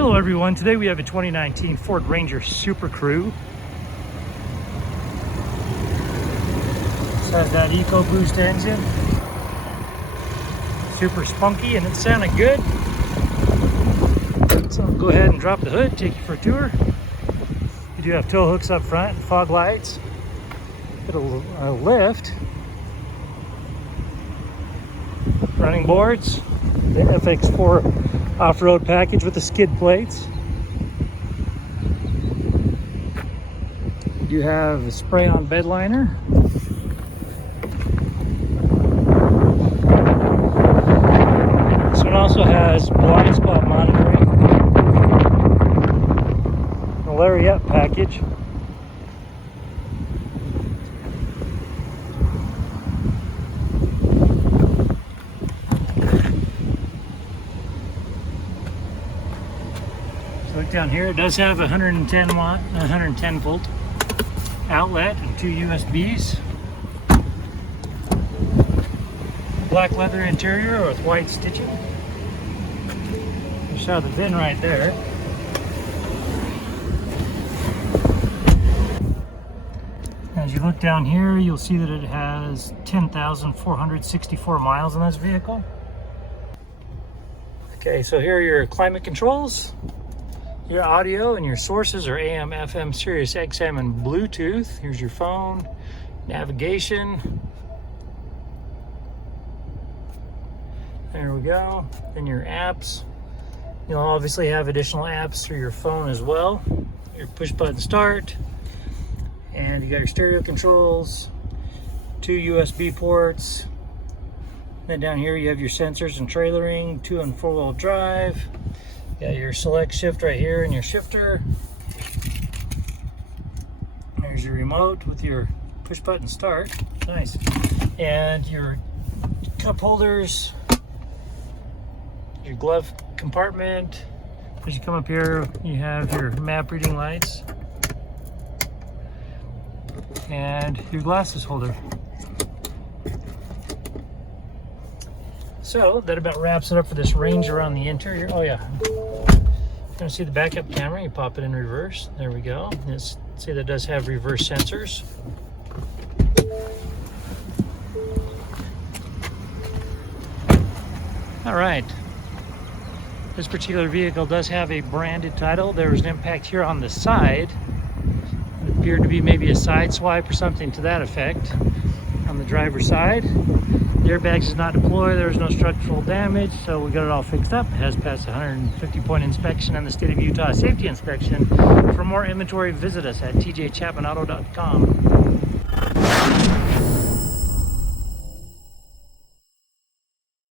Hello everyone, today we have a 2019 Ford Ranger Super Crew. This has that EcoBoost engine. Super spunky and it sounded good. So I'll go ahead and drop the hood, take you for a tour. You do have tow hooks up front and fog lights. Get a lift. Running boards. The FX4 off-road package with the skid plates. You do have a spray-on bed liner. This one also has blind spot monitoring. The Lariat package. Look down here, it does have a 110 volt outlet and 2 USBs. Black leather interior with white stitching. You saw the VIN right there. As you look down here, you'll see that it has 10,464 miles on this vehicle. Okay, so here are your climate controls. Your audio and your sources are AM, FM, Sirius XM, and Bluetooth. Here's your phone, navigation. There we go. Then your apps. You'll obviously have additional apps through your phone as well. Your push button start. And you got your stereo controls, 2 USB ports. Then down here you have your sensors and trailering, 2 and 4-wheel drive. Got your select shift right here and your shifter. There's your remote with your push button start. Nice. And your cup holders, your glove compartment. As you come up here, you have your map reading lights and your glasses holder. So that about wraps it up for this Ranger on the interior. Oh yeah, you're gonna see the backup camera. You pop it in reverse. There we go. Let's see, that does have reverse sensors. All right. This particular vehicle does have a branded title. There was an impact here on the side. It appeared to be maybe a side swipe or something to that effect on the driver's side. The airbags is not deployed, there's no structural damage, so we got it all fixed up. It has passed a 150-point inspection and the state of Utah safety inspection. For more inventory, visit us at tjchapmanauto.com.